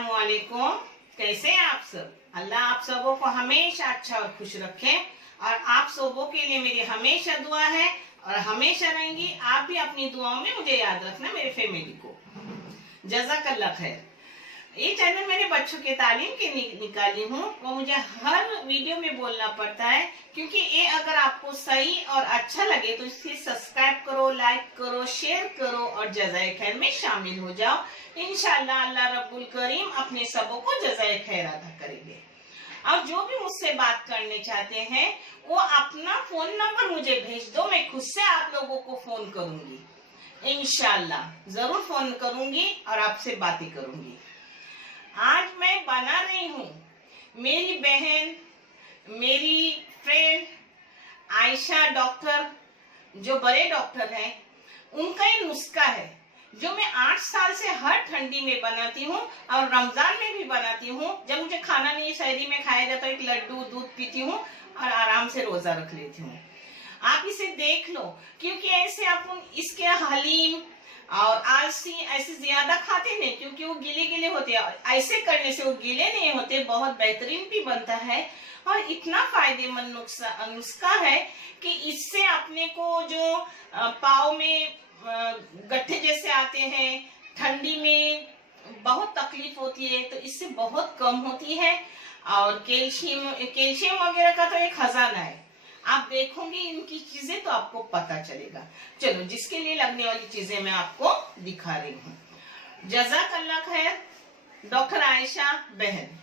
अस्सलामुअलैकुम। कैसे हैं आप सब? अल्लाह आप सबों को हमेशा अच्छा और खुश रखे और आप सबों के लिए मेरी हमेशा दुआ है और हमेशा रहेंगी। आप भी अपनी दुआओं में मुझे याद रखना, मेरे फैमिली को। जज़ाकल्लाह खैर। ये चैनल मैंने बच्चों के तालीम के निकाली हूँ, वो मुझे हर वीडियो में बोलना पड़ता है क्योंकि ये अगर आपको सही और अच्छा लगे तो इसे सब्सक्राइब करो, लाइक करो, शेयर करो और जज़ाए खैर में शामिल हो जाओ। इंशाअल्लाह अल्लाह रब्बुल करीम अपने सबों को जज़ाए खैर अदा करेंगे। और जो भी मुझसे बात करने चाहते हैं वो अपना फोन नंबर मुझे भेज दो, मैं खुद से आप लोगों को फोन करूंगी। इंशाअल्लाह जरूर फोन करूंगी और आपसे बातें करूंगी। आज मैं बना रही हूँ, मेरी बहन, मेरी फ्रेंड आयशा डॉक्टर, जो बड़े डॉक्टर हैं, उनका ये नुस्खा है जो मैं 8 साल से हर ठंडी में बनाती हूँ और रमजान में भी बनाती हूँ। जब मुझे खाना नहीं शहरी में खाया जाता, एक लड्डू दूध पीती हूँ और आराम से रोजा रख लेती हूँ। आप इसे देख लो क्योंकि ऐसे अपन इसके हलीम और आलसी ऐसे ज्यादा खाते नहीं क्योंकि वो गीले गीले होते हैं। ऐसे करने से वो गीले नहीं होते, बहुत बेहतरीन भी बनता है और इतना फायदेमंद नुस्खा है कि इससे अपने को जो पाँव में गट्ठे जैसे आते हैं, ठंडी में बहुत तकलीफ होती है, तो इससे बहुत कम होती है। और कैल्शियम वगैरह का तो एक खजाना है। आप देखोगे इनकी चीजें तो आपको पता चलेगा। चलो, जिसके लिए लगने वाली चीजें मैं आपको दिखा रही हूँ। जज़ाकल्लाह खैर डॉक्टर आयशा बहन।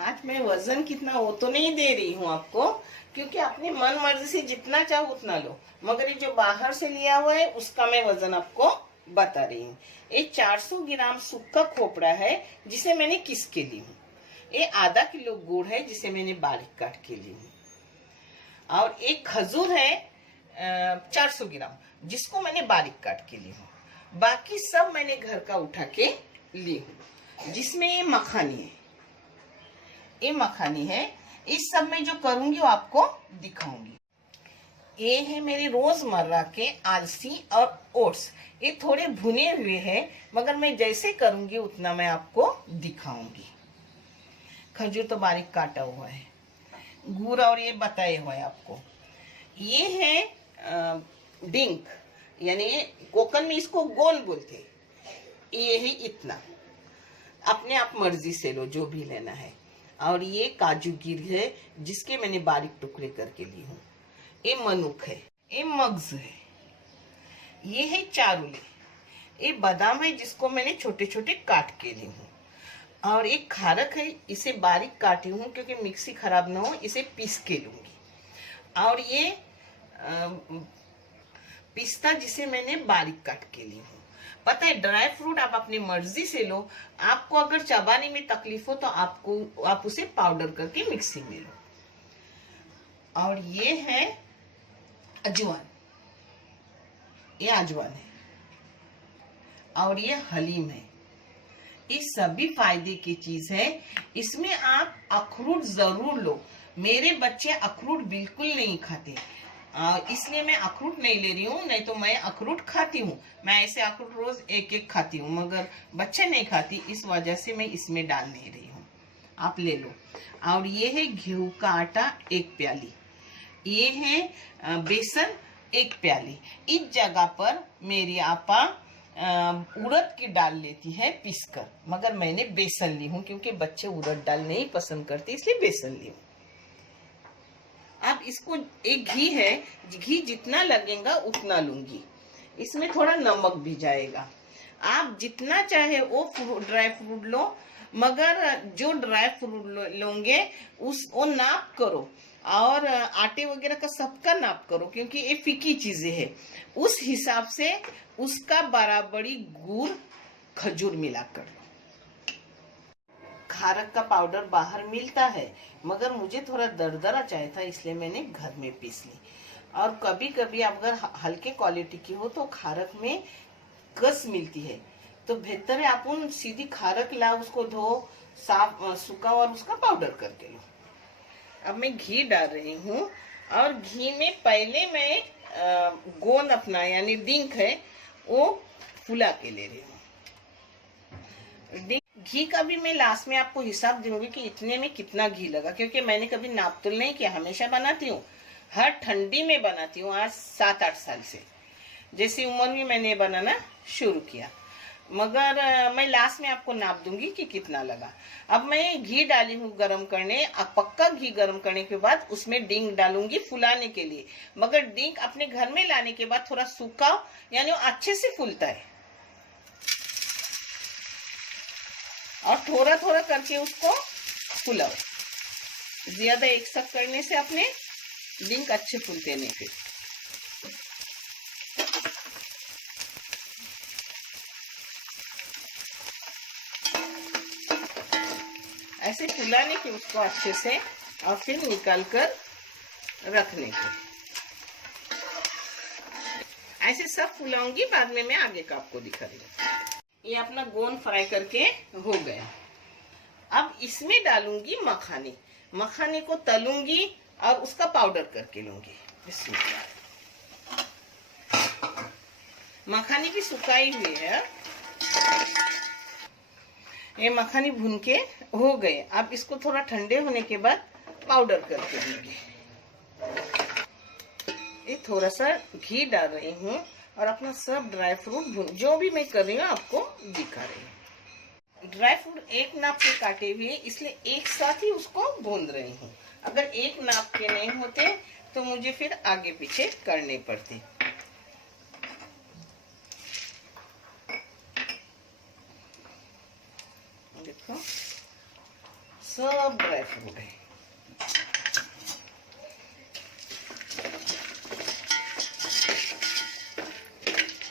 आज मैं वजन कितना वो तो नहीं दे रही हूँ आपको क्योंकि अपनी मन मर्जी से जितना चाहो उतना लो, मगर ये जो बाहर से लिया हुआ है उसका मैं वजन आपको बता रही हूँ। ये 400 ग्राम सूखा खोपड़ा है जिसे मैंने किस के ली हूँ। ये आधा किलो गुड़ है जिसे मैंने बारीक काट के ली हूँ। और एक खजूर है 400 ग्राम जिसको मैंने बारीक काट के ली हूँ। बाकी सब मैंने घर का उठा के ली हूँ। जिसमें ये मखानी है, ये मखानी है। इस सब में जो करूंगी वो आपको दिखाऊंगी। ये है मेरे रोजमर्रा के आलसी और ओट्स। ये थोड़े भुने हुए हैं मगर मैं जैसे करूंगी उतना मैं आपको दिखाऊंगी। खजूर तो बारीक काटा हुआ है, गुड़ और ये बताए हुआ है आपको। ये है डिंक, यानी कोकन में इसको गोल बोलते। ये है इतना, अपने आप मर्जी से लो जो भी लेना है। और ये काजू गिर है जिसके मैंने बारीक टुकड़े करके ली हूँ। ये मनुक है, ये मग्ज है, ये है चारुले, ये बादाम है जिसको मैंने छोटे छोटे काट के ली हूँ। और एक खारक है, इसे बारीक काटी हूँ क्योंकि मिक्सी खराब ना हो, इसे पीस के लूंगी। और ये पिस्ता जिसे मैंने बारीक काट के ली हूँ। पता है, ड्राई फ्रूट आप अपनी मर्जी से लो। आपको अगर चबाने में तकलीफ हो तो आप उसे पाउडर करके मिक्सी में लो। और ये है अजवान, ये अजवान है। और ये हलीम है। ये सभी फायदे की चीज है। इसमें आप अखरोट जरूर लो। मेरे बच्चे अखरोट बिल्कुल नहीं खाते, इसलिए मैं अखरोट नहीं ले रही हूँ। नहीं तो मैं अखरोट खाती हूँ, मैं ऐसे अखरोट रोज एक एक खाती हूँ, मगर बच्चे नहीं खाती, इस वजह से मैं इसमें डाल नहीं रही हूँ। आप ले लो। और ये है गेहूं का आटा 1 प्याली, ये है बेसन 1 प्याली। इस जगह पर मेरी आपा उड़द की दाल लेती है पीसकर, मगर मैंने बेसन ली हूँ क्योंकि बच्चे उड़द दाल नहीं पसंद करते, इसलिए बेसन ली हूँ। अब इसको, एक घी है, घी जितना लगेगा उतना लूंगी। इसमें थोड़ा नमक भी जाएगा। आप जितना चाहे वो ड्राई फ्रूट लो, मगर जो ड्राई फ्रूट लोगे वो नाप करो और आटे वगैरह का सबका नाप करो क्योंकि ये फीकी चीजें हैं। उस हिसाब से उसका बराबरी गुड़ खजूर मिलाकर लो। खारक का पाउडर बाहर मिलता है मगर मुझे थोड़ा दरदरा चाहिए था, इसलिए मैंने घर में पीस ली। और कभी कभी अगर हल्के क्वालिटी की हो तो खारक में कस मिलती है, तो बेहतर है आप सीधी खारक ला, उसको धो साफ सूखा और उसका पाउडर करके लो। अब मैं घी डाल रही हूँ और घी में पहले मैं गोंद अपना यानी डिंक है वो फुला के ले रही हूँ। घी का भी मैं लास्ट में आपको हिसाब दूंगी कि इतने में कितना घी लगा, क्योंकि मैंने कभी नाप तोल नहीं किया, हमेशा बनाती हूँ, हर ठंडी में बनाती हूँ, आज 7-8 साल से, जैसी उम्र में मैंने बनाना शुरू किया। मगर मैं लास्ट में आपको नाप दूंगी कि कितना लगा। अब मैं घी डाली हूँ गरम करने। अब पक्का घी गरम करने के बाद उसमें डिंग डालूंगी फुलाने के लिए। मगर डिंग अपने घर में लाने के बाद थोड़ा सूखा, यानी वो अच्छे से फूलता है, और थोड़ा थोड़ा करके उसको फुलाओ। ज्यादा एक साथ करने से अपने डिंग अच्छे फूलते नहीं फिर। ऐसे फुलाने के उसको अच्छे से, और फिर निकाल कर रखने के। ऐसे सब फुलाऊंगी, बाद में मैं आगे का आपको दिखा दूंगी। ये अपना गोंद फ्राई करके हो गया। अब इसमें डालूंगी मखानी। मखानी को तलूंगी और उसका पाउडर करके लूंगी। मखानी भी सुखाई हुई है। ये मखानी भून के हो गए। अब इसको थोड़ा ठंडे होने के बाद पाउडर करके दूंगी। ये थोड़ा सा घी डाल रही हूँ और अपना सब ड्राई फ्रूट भून, जो भी मैं कर रही हूँ आपको दिखा रही हूँ। ड्राई फ्रूट एक नाप के काटे हुए, इसलिए एक साथ ही उसको भून रही हूँ। अगर एक नाप के नहीं होते तो मुझे फिर आगे पीछे करने पड़ते। देखो सब ड्राई फ्रूट है।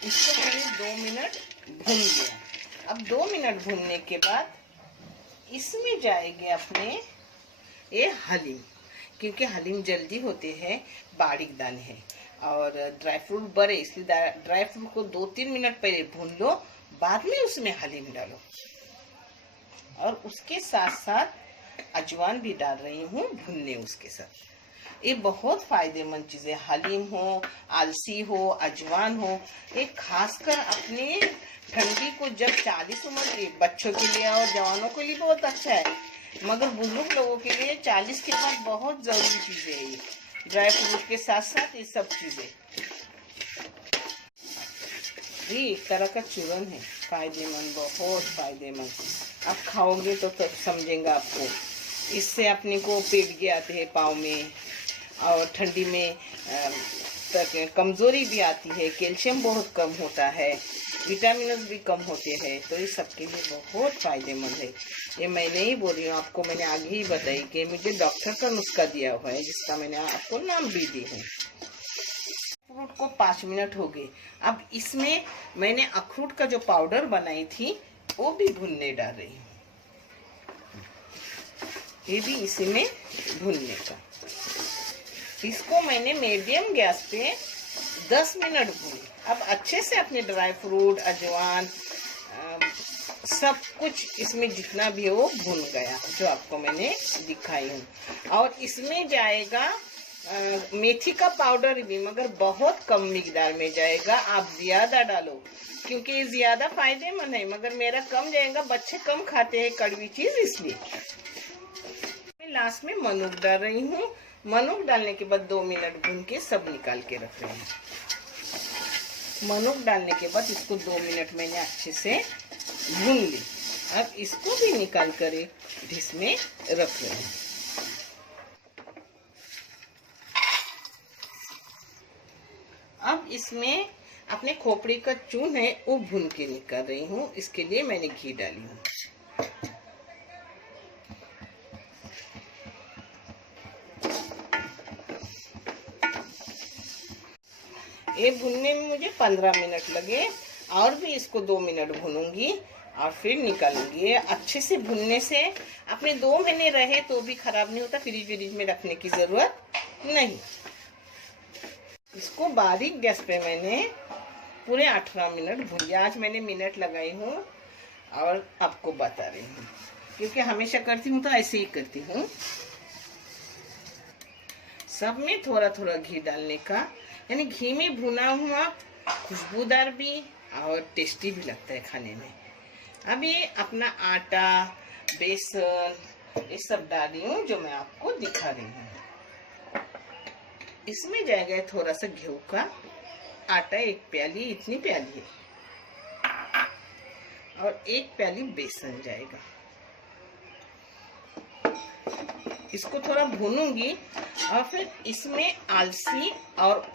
इसको मैंने 2 मिनट भून लिया। अब 2 मिनट भूनने के बाद इसमें जाएंगे अपने ये हलीम, क्योंकि हलीम जल्दी होते हैं, बारीक दाने हैं और ड्राई फ्रूट बड़े, इसलिए ड्राई फ्रूट को 2-3 मिनट पहले भून लो, बाद में उसमें हलीम डालो। और उसके साथ साथ अजवान भी डाल रही हूँ भुनने उसके साथ। ये बहुत फायदेमंद चीज है। हलीम हो, अलसी हो, अजवान हो, ये खासकर अपने ठंडी को जब 40 उम्र के बच्चों के लिए और जवानों के लिए बहुत अच्छा है, मगर बुजुर्ग लोगों के लिए 40 के बाद बहुत जरूरी चीजें है ये। ड्राई फ्रूट के साथ साथ ये सब चीजें, ये एक तरह का चूरन है, फायदेमंद, बहुत फायदेमंद। आप खाओगे तो तब समझेंगे आपको। इससे अपने को पेट के आते हैं पाँव में, और ठंडी में कमजोरी भी आती है, कैल्शियम बहुत कम होता है, विटामिन भी कम होते हैं, तो ये सबके लिए बहुत फायदेमंद है। ये मैं नहीं बोल रही हूँ आपको, मैंने आगे ही बताई कि मुझे डॉक्टर का नुस्खा दिया हुआ है, जिसका मैंने आपको नाम भी दी हूँ। अखरोट को 5 मिनट हो गए। अब इसमें मैंने अखरोट का जो पाउडर बनाई थी वो भी भुनने डाल रही हूँ। ये भी इसी में भुनने का। इसको मैंने मीडियम गैस पे 10 मिनट भूनी। अब अच्छे से अपने ड्राई फ्रूट, अजवान, सब कुछ इसमें जितना भी है वो भुन गया, जो आपको मैंने दिखाई हूँ। और इसमें जाएगा मेथी का पाउडर भी, मगर बहुत कम मिकदार में जाएगा। आप ज्यादा डालो, क्योंकि ये ज्यादा फायदेमंद है, मगर मेरा कम जाएगा, बच्चे कम खाते हैं कड़वी चीज, इसलिए। मैं लास्ट में मनुक डाल रही हूँ। मनुक डालने के बाद 2 मिनट भून के सब निकाल के रख रही हूँ। मनुक डालने के बाद इसको 2 मिनट मैंने अच्छे से भून ली। अब इसको भी निकाल कर एक डिश में रख रही हूँ। अब इसमें अपने खोपड़ी का चून है वो भून के निकाल रही हूँ। इसके लिए मैंने घी डाली हूँ। ये भुनने में मुझे 15 मिनट लगे, और भी इसको 2 मिनट भूनूंगी और फिर निकालूंगी। ये अच्छे से भुनने से अपने 2 महीने रहे तो भी खराब नहीं होता, फ्रिज में रखने की जरूरत नहीं। इसको बारीक गैस पे मैंने पूरे 18 मिनट भून लिया। आज मैंने मिनट लगाई हूँ और आपको बता रही हूँ, क्योंकि हमेशा करती हूँ तो ऐसे ही करती हूँ। सब में थोड़ा थोड़ा घी डालने का, यानी घी में भुना हुआ खुशबूदार भी और टेस्टी भी लगता है खाने में। अब ये अपना आटा, बेसन, ये सब डाली हूँ जो मैं आपको दिखा रही हूँ। इसमें जाएगा थोड़ा सा गेहूं का आटा, 1 प्याली, इतनी प्याली है, और 1 प्याली बेसन जाएगा। इसको थोड़ा भूनूंगी और फिर इसमें अलसी और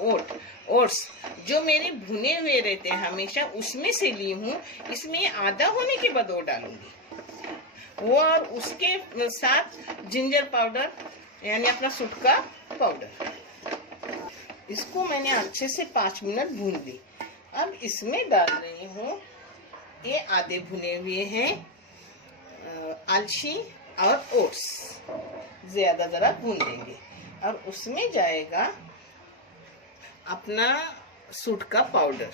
ओट्स जो मेरे भुने हुए रहते हैं हमेशा, उसमें से ली हूँ। इसमें आधा होने के बाद वो डालूंगी वो, और उसके साथ जिंजर पाउडर यानी अपना सुटका पाउडर। इसको मैंने अच्छे से 5 मिनट भून ली। अब इसमें डाल रही हूँ ये आधे भुने हुए हैं अलसी और ओट्स, ज्यादा जरा भून देंगे, और उसमें जाएगा अपना सुटका पाउडर,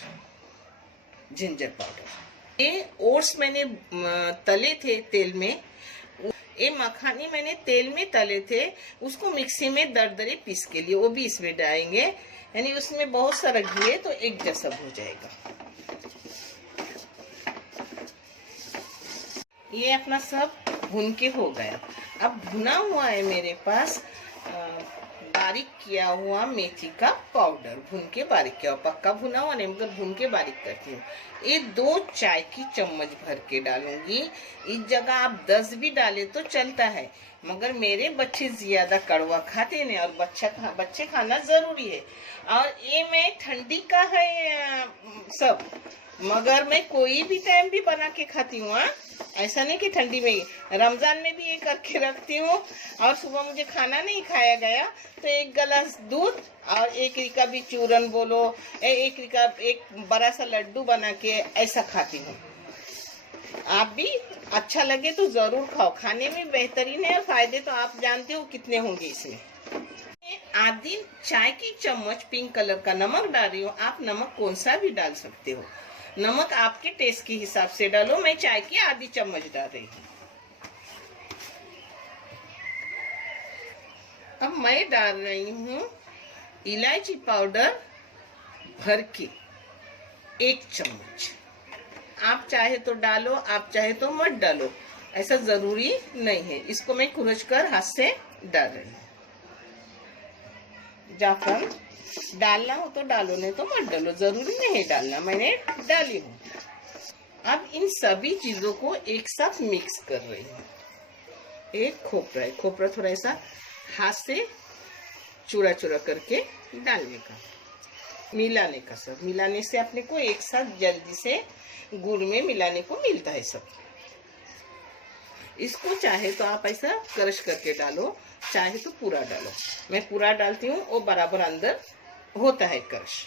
जिंजर पाउडर। ये ओट्स मैंने तले थे तेल में, ये मखानी मैंने तेल में तले थे, उसको मिक्सी में दरदरे पीस के लिए वो भी इसमें डालेंगे, यानी उसमें बहुत सारा घी है तो एक जैसा हो जाएगा। ये अपना सब भून के हो गया। अब भुना हुआ है मेरे पास बारीक किया हुआ मेथी का पाउडर, भून के बारीक किया हुआ, पक्का भुना हुआ नहीं मगर भून के बारीक करती हूँ। ये 2 चाय की चम्मच भर के डालूंगी। इस जगह आप 10 भी डाले तो चलता है, मगर मेरे बच्चे ज्यादा कड़वा खाते नहीं और बच्चे खाना जरूरी है। और ये मैं ठंडी का है सब, मगर मैं कोई भी टाइम भी बना के खाती हूँ। ऐसा नहीं कि ठंडी में ही, रमजान में भी ये करके रखती हूँ। और सुबह मुझे खाना नहीं खाया गया तो 1 गिलास दूध और 1 रिका भी चूरन बोलो, 1 रिका 1 बड़ा सा लड्डू बना के ऐसा खाती हूँ। आप भी अच्छा लगे तो जरूर खाओ, खाने में बेहतरीन है और फायदे तो आप जानते हो कितने होंगे। इसमें आधी चाय की चम्मच पिंक कलर का नमक डाल रही हूँ। आप नमक कौन सा भी डाल सकते हो, नमक आपके टेस्ट के हिसाब से डालो। मैं चाय की आधी चम्मच डाल रही हूँ। अब मैं डाल रही हूँ इलायची पाउडर भर के 1 चम्मच। आप चाहे तो डालो, आप चाहे तो मत डालो, ऐसा जरूरी नहीं है। इसको मैं खुरच कर हाथ से डाल रही हूँ। जाफरान डालना हो तो डालो, नहीं तो मत डालो, जरूरी नहीं है डालना, मैंने डाली हूँ। अब इन सभी चीजों को एक साथ मिक्स कर रही हूँ। एक खोपरा है, खोपरा थोड़ा ऐसा हाथ से चूरा चूरा करके डालने का, मिलाने का। सब मिलाने से अपने को एक साथ जल्दी से गुड़ में मिलाने को मिलता है सब। इसको चाहे तो आप ऐसा क्रश करके डालो, चाहे तो पूरा डालो। मैं पूरा डालती हूँ, वो बराबर अंदर होता है क्रश।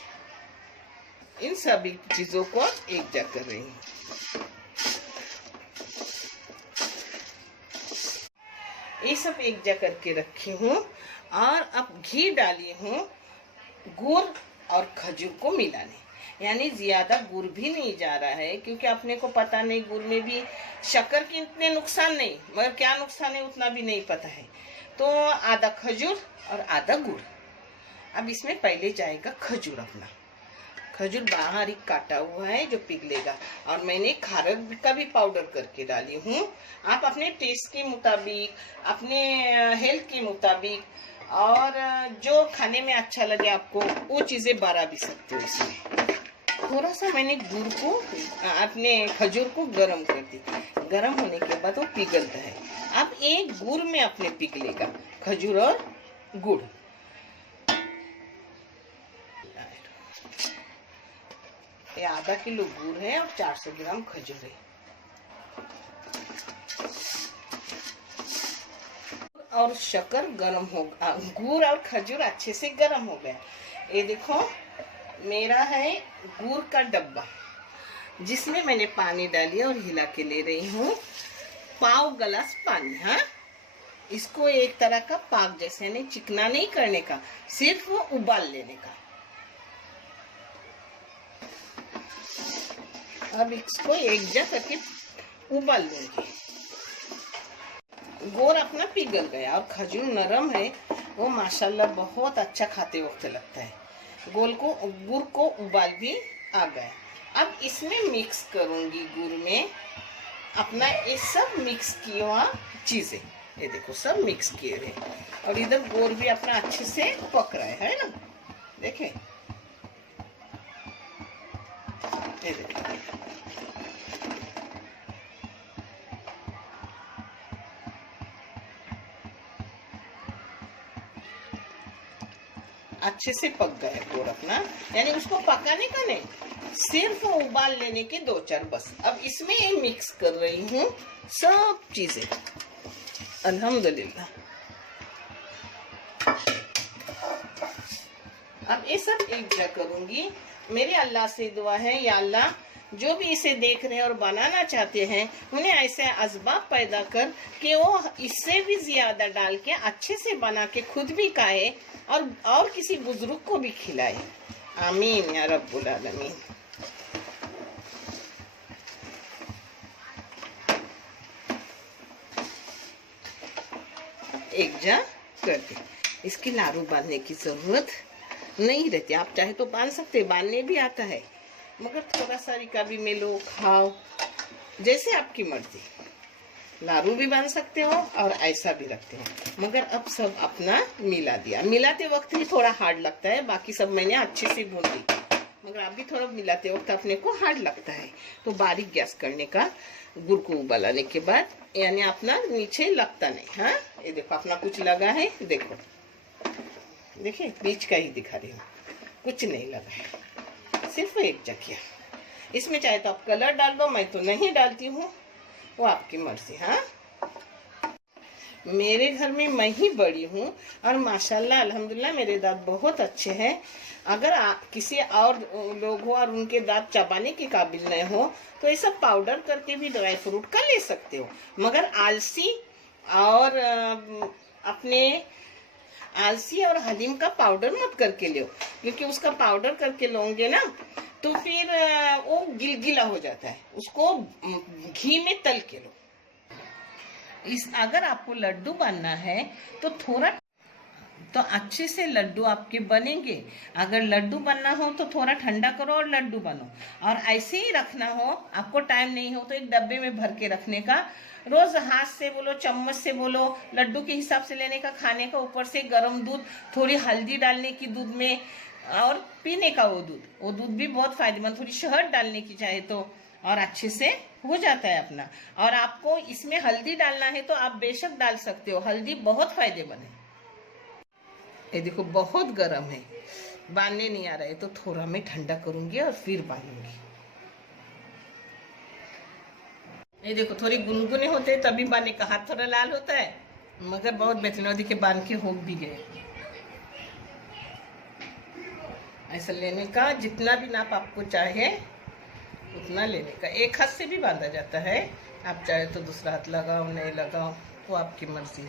इन सभी चीजों को एक जगह कर रही हूँ। ये सब एक जगह करके रखी हूँ और अब घी डाली हूँ गुड़ और खजूर को मिलाने। यानी ज्यादा गुड़ भी नहीं जा रहा है, क्योंकि अपने को पता नहीं गुड़ में भी शक्कर के इतने नुकसान नहीं, मगर क्या नुकसान है उतना भी नहीं पता है। तो आधा खजूर और आधा गुड़। अब इसमें पहले जाएगा खजूर। अपना खजूर बाहर ही काटा हुआ है जो पिघलेगा, और मैंने खारक का भी पाउडर करके डाली हूँ। आप अपने टेस्ट के मुताबिक, अपने हेल्थ के मुताबिक और जो खाने में अच्छा लगे आपको वो चीजें बढ़ा भी सकते हो। इसमें थोड़ा सा मैंने गुड़ को, अपने खजूर को गरम कर दी। गरम होने के बाद वो पिघलता है। अब एक गुड़ में अपने पिघलेगा खजूर और गुड़। ये आधा किलो गुड़ है और 400 ग्राम खजूर है। और शक्कर गरम होगा, गुड़ और खजूर अच्छे से गरम हो गया। ये देखो मेरा है गुड़ का डब्बा, जिसमें मैंने पानी डाली और हिला के ले रही हूँ। पाव गिलास पानी। हाँ, इसको एक तरह का पाक जैसे नहीं, चिकना नहीं करने का, सिर्फ वो उबाल लेने का। अब इसको एक जगह करके उबाल लूंगी। गुड़ अपना पिघल गया और खजूर नरम है, वो माशाल्लाह बहुत अच्छा खाते वक्त लगता है। गुड़ को उबाल भी आ गया। अब इसमें मिक्स करूंगी गुड़ में अपना ये सब मिक्स किए हुआ चीजें, ये देखो सब मिक्स किए हुए, और इधर गोल भी अपना अच्छे से पक रहा है ना, देखें ये देखो। अच्छे से पक गया गोल अपना, यानी उसको पकाने का नहीं, सिर्फ उबाल लेने के 2-4 बस। अब इसमें ये मिक्स कर रही हूँ सब चीजें, अल्हम्दुलिल्लाह। अब ये सब एक जगह करूंगी। मेरे अल्लाह से दुआ है, या अल्लाह जो भी इसे देख रहे हैं और बनाना चाहते हैं उन्हें ऐसे असबाब पैदा कर कि वो इससे भी ज्यादा डाल के अच्छे से बना के खुद भी खाए और किसी बुजुर्ग को भी खिलाए। आमीन या रब्बुल आलमीन। एक जा करके इसकी लारू बांधने की जरूरत नहीं रहती। आप चाहे तो बांध सकते, बांधने भी आता है, मगर थोड़ा सा रिकाबी में लो, खाओ, जैसे आपकी मर्जी। लारू भी बांध सकते हो और ऐसा भी रखते हो। मगर अब सब अपना मिला दिया। मिलाते वक्त ही थोड़ा हार्ड लगता है, बाकी सब मैंने अच्छे से भून दी, मगर अभी थोड़ा मिलाते वक्त अपने को हार्ड लगता है। तो बारीक गैस करने का, गुड़ को उबालने के बाद, यानी अपना नीचे लगता नहीं। हाँ, ये देखो अपना कुछ लगा है, देखो देखिए बीच का ही दिखा रही हूँ, कुछ नहीं लगा है, सिर्फ एक जगह। इसमें चाहे तो आप कलर डाल दो, मैं तो नहीं डालती हूँ, वो आपकी मर्जी। हाँ, मेरे घर में मैं ही बड़ी हूँ और माशाल्लाह अल्हम्दुलिल्लाह मेरे दांत बहुत अच्छे हैं। अगर किसी और लोग हो और उनके दांत चबाने के काबिल नहीं हो तो ये सब पाउडर करके भी ड्राई फ्रूट का ले सकते हो, मगर आलसी और हलीम का पाउडर मत करके लो, क्योंकि उसका पाउडर करके लोगे ना तो फिर वो गिलगिला हो जाता है। उसको घी में तल के लो। अगर आपको लड्डू बनना है तो अच्छे से लड्डू आपके बनेंगे। अगर लड्डू बनना हो तो थोड़ा ठंडा करो और लड्डू बनो। और ऐसे ही रखना हो, आपको टाइम नहीं हो तो एक डब्बे में भर के रखने का, रोज हाथ से बोलो, चम्मच से बोलो, लड्डू के हिसाब से लेने का, खाने का, ऊपर से गर्म दूध, थोड़ी हल्दी डालने की दूध में, और पीने का वो दूध भी बहुत फायदेमंद, थोड़ी शहद डालने की चाहे तो, और अच्छे से हो जाता है अपना। और आपको इसमें हल्दी डालना है तो आप बेशक डाल सकते हो, हल्दी बहुत फायदेमंद है। ये देखो बहुत गर्म है, बांधने नहीं आ रहा है, तो थोड़ा मैं ठंडा करूंगी और फिर बांधूंगी। ये देखो थोड़ी गुनगुने होते हैं तभी बांधने का, हाथ थोड़ा लाल होता है, मगर बहुत बेहतरीन के बांध के हो भी गए। ऐसा लेने का, जितना भी नाप आपको चाहे उतना लेने का। एक हाथ से भी बांधा जाता है, आप चाहे तो दूसरा हाथ लगाओ, नहीं लगाओ, वो आपकी मर्जी।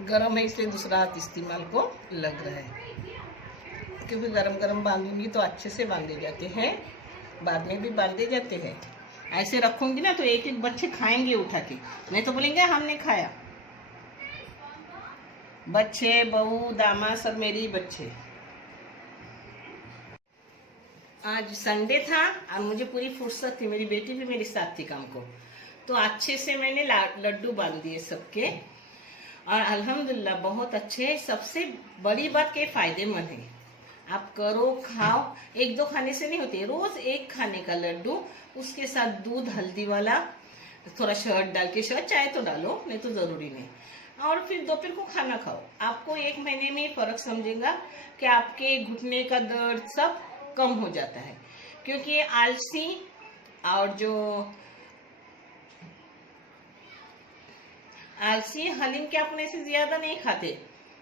गरम है इसलिए दूसरा हाथ इस्तेमाल को लग रहा है, क्योंकि गरम गरम बांधूंगी तो अच्छे से बांधे जाते हैं, बाद में भी बांधे जाते हैं। ऐसे रखूंगी ना तो एक एक बच्चे खाएंगे उठा के, नहीं तो बोलेंगे हमने खाया। बच्चे, बहू, दामाद सब मेरे ही बच्चे। आज संडे था और मुझे पूरी फुर्सत थी, मेरी बेटी भी मेरे साथ थी काम को, तो अच्छे से मैंने लड्डू बांध दिए सबके, और अल्हम्दुलिल्लाह बहुत अच्छे। सबसे बड़ी बात के फायदेमंद है, आप करो, खाओ, 1-2 खाने से नहीं होते, रोज एक खाने का लड्डू, उसके साथ दूध हल्दी वाला, थोड़ा शहद डाल के, शहद चाहे तो डालो, नहीं तो जरूरी नहीं, और फिर दोपहर को खाना खाओ। आपको 1 महीने में फर्क समझेगा कि आपके घुटने का दर्द सब कम हो जाता है। क्योंकि आलसी और जो आलसी हलीम के अपने से ज्यादा नहीं खाते,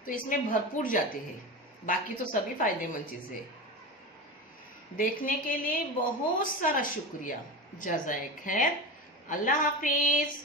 तो इसमें भरपूर जाते हैं। बाकी तो सभी फायदेमंद चीजें। देखने के लिए बहुत सारा शुक्रिया, जज़ाए खैर, अल्लाह हाफिज।